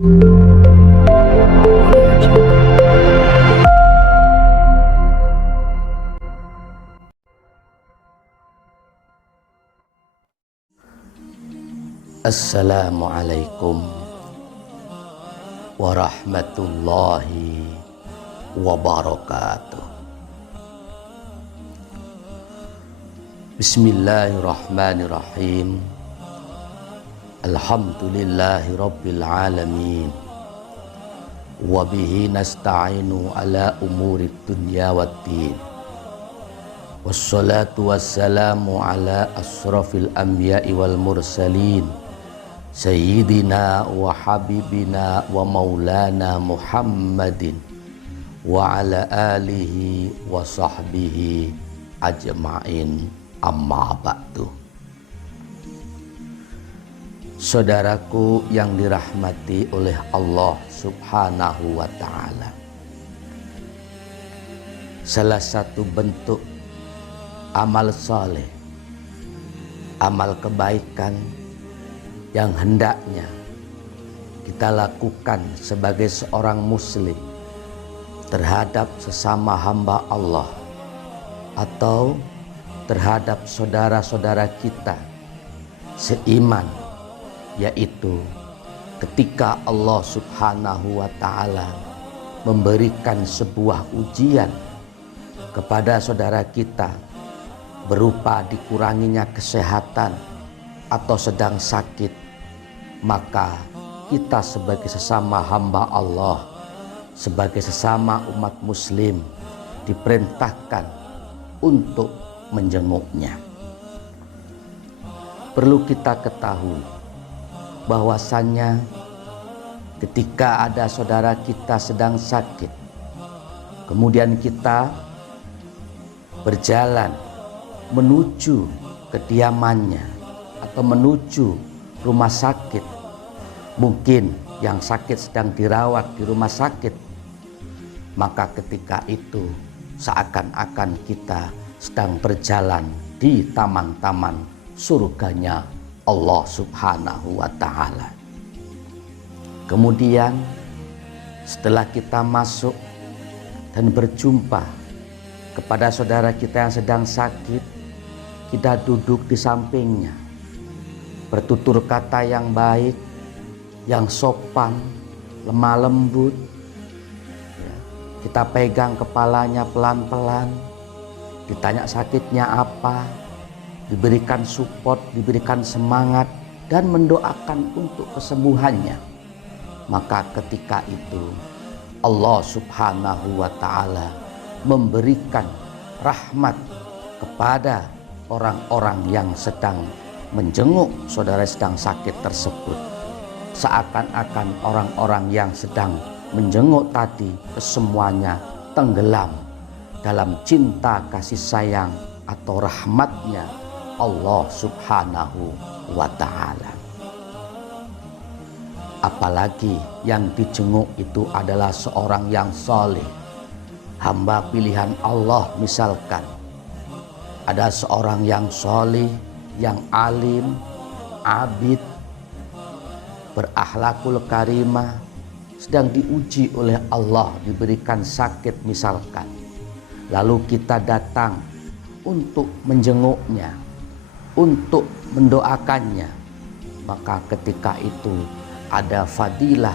Assalamualaikum warahmatullahi wabarakatuh. Bismillahirrahmanirrahim. Alhamdulillahi rabbil alamin. Wabihi nasta'inu ala umurid dunya waddin. Wassalatu wassalamu ala asrafil anbiya'i wal mursalin, Sayyidina wa habibina wa maulana Muhammadin wa ala alihi wa sahbihi ajma'in, amma ba'du. Saudaraku yang dirahmati oleh Allah subhanahu wa ta'ala, salah satu bentuk amal saleh, amal kebaikan yang hendaknya kita lakukan sebagai seorang muslim terhadap sesama hamba Allah atau terhadap saudara-saudara kita seiman, yaitu ketika Allah subhanahu wa ta'ala memberikan sebuah ujian kepada saudara kita berupa dikuranginya kesehatan atau sedang sakit, maka kita sebagai sesama hamba Allah, sebagai sesama umat muslim, diperintahkan untuk menjenguknya. Perlu kita ketahui bahwasannya ketika ada saudara kita sedang sakit, kemudian kita berjalan menuju kediamannya atau menuju rumah sakit, mungkin yang sakit sedang dirawat di rumah sakit, maka ketika itu seakan-akan kita sedang berjalan di taman-taman surganya Allah subhanahu wa ta'ala. Kemudian setelah kita masuk dan berjumpa kepada saudara kita yang sedang sakit, kita duduk di sampingnya, bertutur kata yang baik, yang sopan, lemah lembut. Kita pegang kepalanya pelan-pelan, ditanya sakitnya apa, diberikan support, diberikan semangat, dan mendoakan untuk kesembuhannya. Maka ketika itu Allah subhanahu wa ta'ala memberikan rahmat kepada orang-orang yang sedang menjenguk saudara sedang sakit tersebut. Seakan-akan orang-orang yang sedang menjenguk tadi kesemuanya tenggelam dalam cinta kasih sayang atau rahmatnya Allah subhanahu wa ta'ala. Apalagi yang dijenguk itu adalah seorang yang saleh, hamba pilihan Allah. Misalkan ada seorang yang saleh, yang alim, abid, berakhlakul karimah, sedang diuji oleh Allah, diberikan sakit misalkan, lalu kita datang untuk menjenguknya, untuk mendoakannya, maka ketika itu ada fadilah,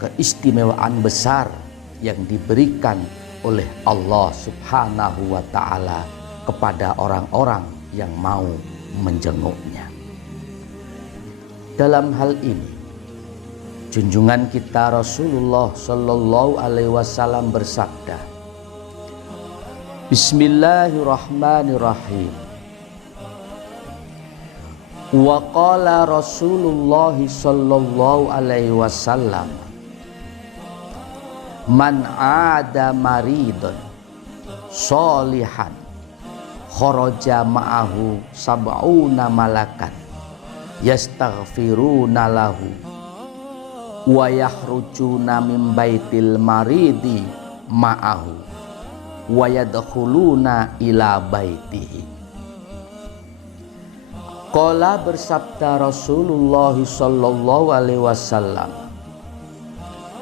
keistimewaan besar yang diberikan oleh Allah subhanahu wa ta'ala kepada orang-orang yang mau menjenguknya. Dalam hal ini junjungan kita Rasulullah Shallallahu Alaihi Wasallam bersabda, Bismillahirrahmanirrahim. Wa qala Rasulullah Shallallahu Alaihi Wasallam, Man ada maridun sholihan kharaja ma'ahu sab'una malakan yastaghfiruna lahu wa yakhrujuna min baitil maridi ma'ahu wa yadkhuluna ila baitihi. Qala bersabda Rasulullah sallallahu alaihi wasallam,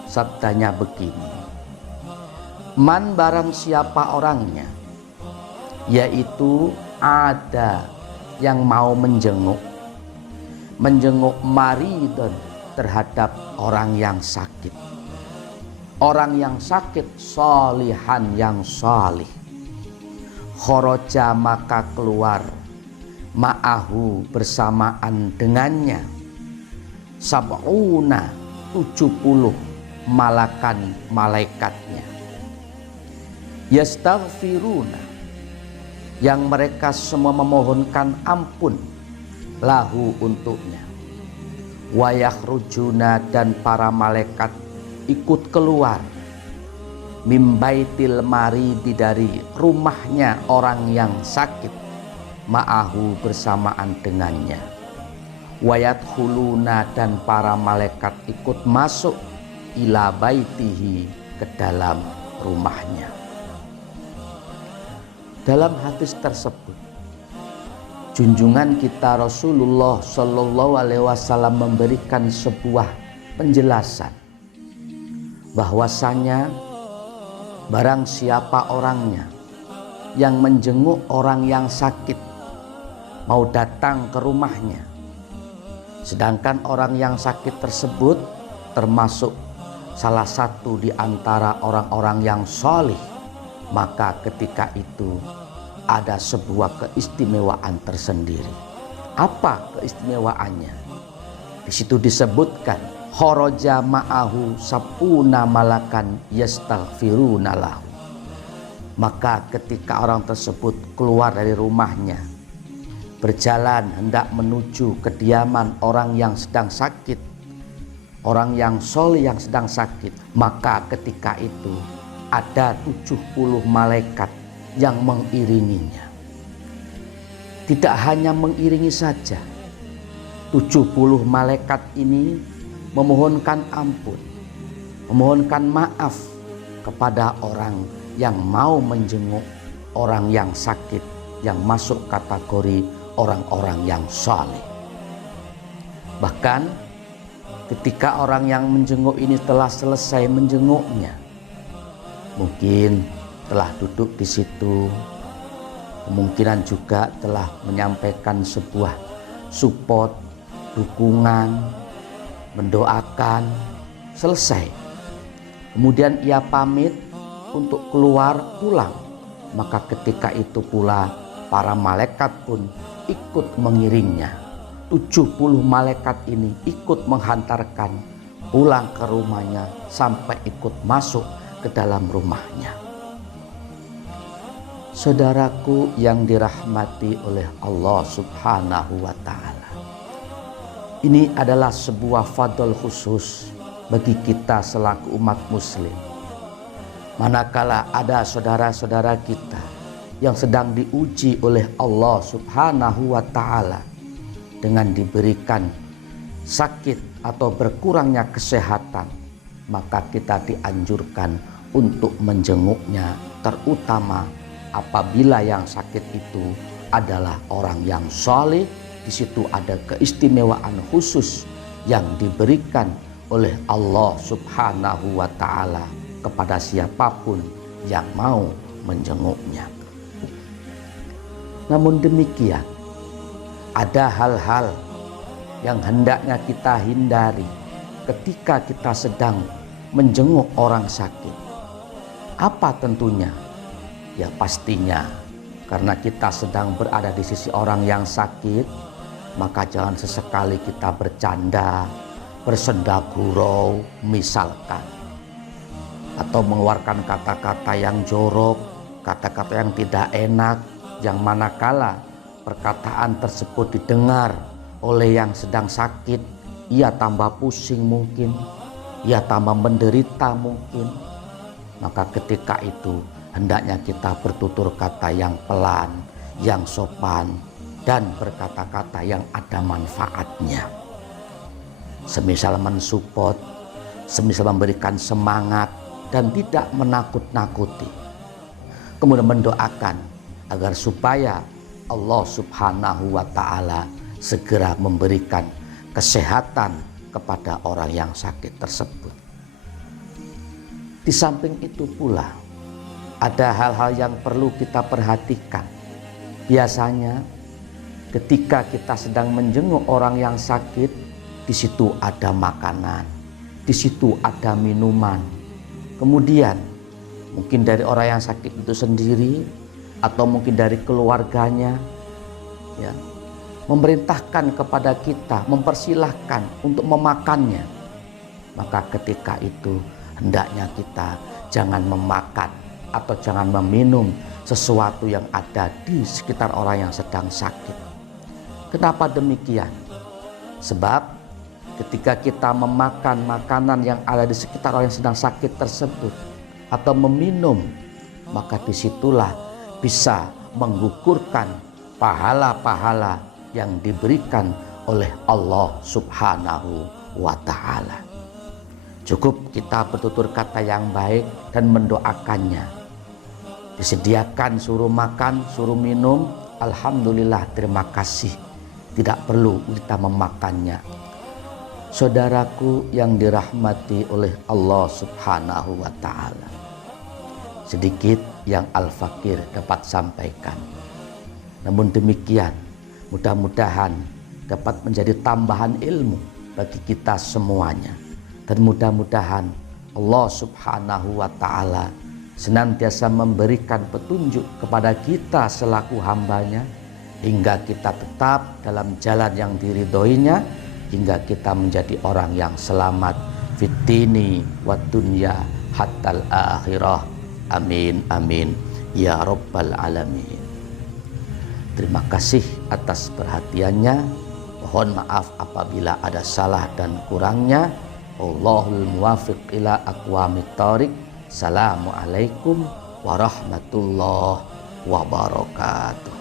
sabdanya begini, man barang siapa orangnya, yaitu ada yang mau menjenguk maridun, terhadap orang yang sakit. Orang yang sakit, solihan yang salih. Khoroja maka keluar, ma'ahu bersamaan dengannya, sab'una 70 malakan malaikatnya. Yastaghfiruna, yang mereka semua memohonkan ampun lahu untuknya. Wa yakhrujuna, dan para malaikat ikut keluar, mimbaitil maridi, dari rumahnya orang yang sakit, ma'ahu bersamaan dengannya. Wa yadkhuluna, dan para malaikat ikut masuk ila baitihi, ke dalam rumahnya. Dalam hadis tersebut, junjungan kita Rasulullah Shallallahu Alaihi Wasallam memberikan sebuah penjelasan bahwasanya barang siapa orangnya yang menjenguk orang yang sakit, mau datang ke rumahnya, sedangkan orang yang sakit tersebut termasuk salah satu di antara orang-orang yang sholih, maka ketika itu ada sebuah keistimewaan tersendiri. Apa keistimewaannya? Di situ disebutkan khoroja ma'ahu sapuna malakan yastaghfiruna lahu. Maka ketika orang tersebut keluar dari rumahnya, berjalan hendak menuju kediaman orang yang sedang sakit, orang yang sholih yang sedang sakit, maka ketika itu ada 70 malaikat yang mengiringinya. Tidak hanya mengiringi saja, 70 malaikat ini memohonkan ampun, memohonkan maaf kepada orang yang mau menjenguk orang yang sakit, yang masuk kategori orang-orang yang saleh. Bahkan ketika orang yang menjenguk ini telah selesai menjenguknya, mungkin telah duduk di situ, kemungkinan juga telah menyampaikan sebuah support, dukungan, mendoakan, selesai. Kemudian ia pamit untuk keluar pulang, maka ketika itu pula para malaikat pun ikut mengiringnya. 70 malaikat ini ikut menghantarkan pulang ke rumahnya sampai ikut masuk ke dalam rumahnya. Saudaraku yang dirahmati oleh Allah Subhanahu wa Ta'ala, ini adalah sebuah fadl khusus bagi kita selaku umat muslim. Manakala ada saudara-saudara kita yang sedang diuji oleh Allah Subhanahu wa Ta'ala dengan diberikan sakit atau berkurangnya kesehatan, maka kita dianjurkan untuk menjenguknya, terutama apabila yang sakit itu adalah orang yang saleh. Di situ ada keistimewaan khusus yang diberikan oleh Allah Subhanahu wa Ta'ala kepada siapapun yang mau menjenguknya. Namun demikian, ada hal-hal yang hendaknya kita hindari ketika kita sedang menjenguk orang sakit. Apa tentunya? Ya pastinya karena kita sedang berada di sisi orang yang sakit, maka jangan sesekali kita bercanda, bersenda gurau misalkan, atau mengeluarkan kata-kata yang jorok, kata-kata yang tidak enak, yang manakala perkataan tersebut didengar oleh yang sedang sakit, ia tambah pusing mungkin, ia tambah menderita mungkin. Maka ketika itu hendaknya kita bertutur kata yang pelan, yang sopan, dan berkata-kata yang ada manfaatnya. Semisal mensupport, semisal memberikan semangat dan tidak menakut-nakuti. Kemudian mendoakan agar supaya Allah Subhanahu wa Ta'ala segera memberikan kesehatan kepada orang yang sakit tersebut. Di samping itu pula ada hal-hal yang perlu kita perhatikan. Biasanya ketika kita sedang menjenguk orang yang sakit, di situ ada makanan, di situ ada minuman. Kemudian mungkin dari orang yang sakit itu sendiri atau mungkin dari keluarganya, ya, memerintahkan kepada kita, mempersilahkan untuk memakannya. Maka ketika itu hendaknya kita jangan memakan atau jangan meminum sesuatu yang ada di sekitar orang yang sedang sakit. Kenapa demikian? Sebab ketika kita memakan makanan yang ada di sekitar orang yang sedang sakit tersebut atau meminum, maka disitulah bisa menggugurkan pahala-pahala yang diberikan oleh Allah Subhanahu wa Ta'ala. Cukup kita bertutur kata yang baik dan mendoakannya. Disediakan suruh makan, suruh minum, alhamdulillah, terima kasih. Tidak perlu kita memakannya. Saudaraku yang dirahmati oleh Allah Subhanahu wa Ta'ala, sedikit yang Al-Fakir dapat sampaikan. Namun demikian, mudah-mudahan dapat menjadi tambahan ilmu bagi kita semuanya. Dan mudah-mudahan Allah Subhanahu wa Ta'ala senantiasa memberikan petunjuk kepada kita selaku hambanya, hingga kita tetap dalam jalan yang diridhoinya, hingga kita menjadi orang yang selamat fitini wa dunya hattal akhirah. Amin amin ya rabbal alamin. Terima kasih atas perhatiannya. Mohon maaf apabila ada salah dan kurangnya. Allahul muwafiq ila aqwamit thoriq. Assalamualaikum warahmatullahi wabarakatuh.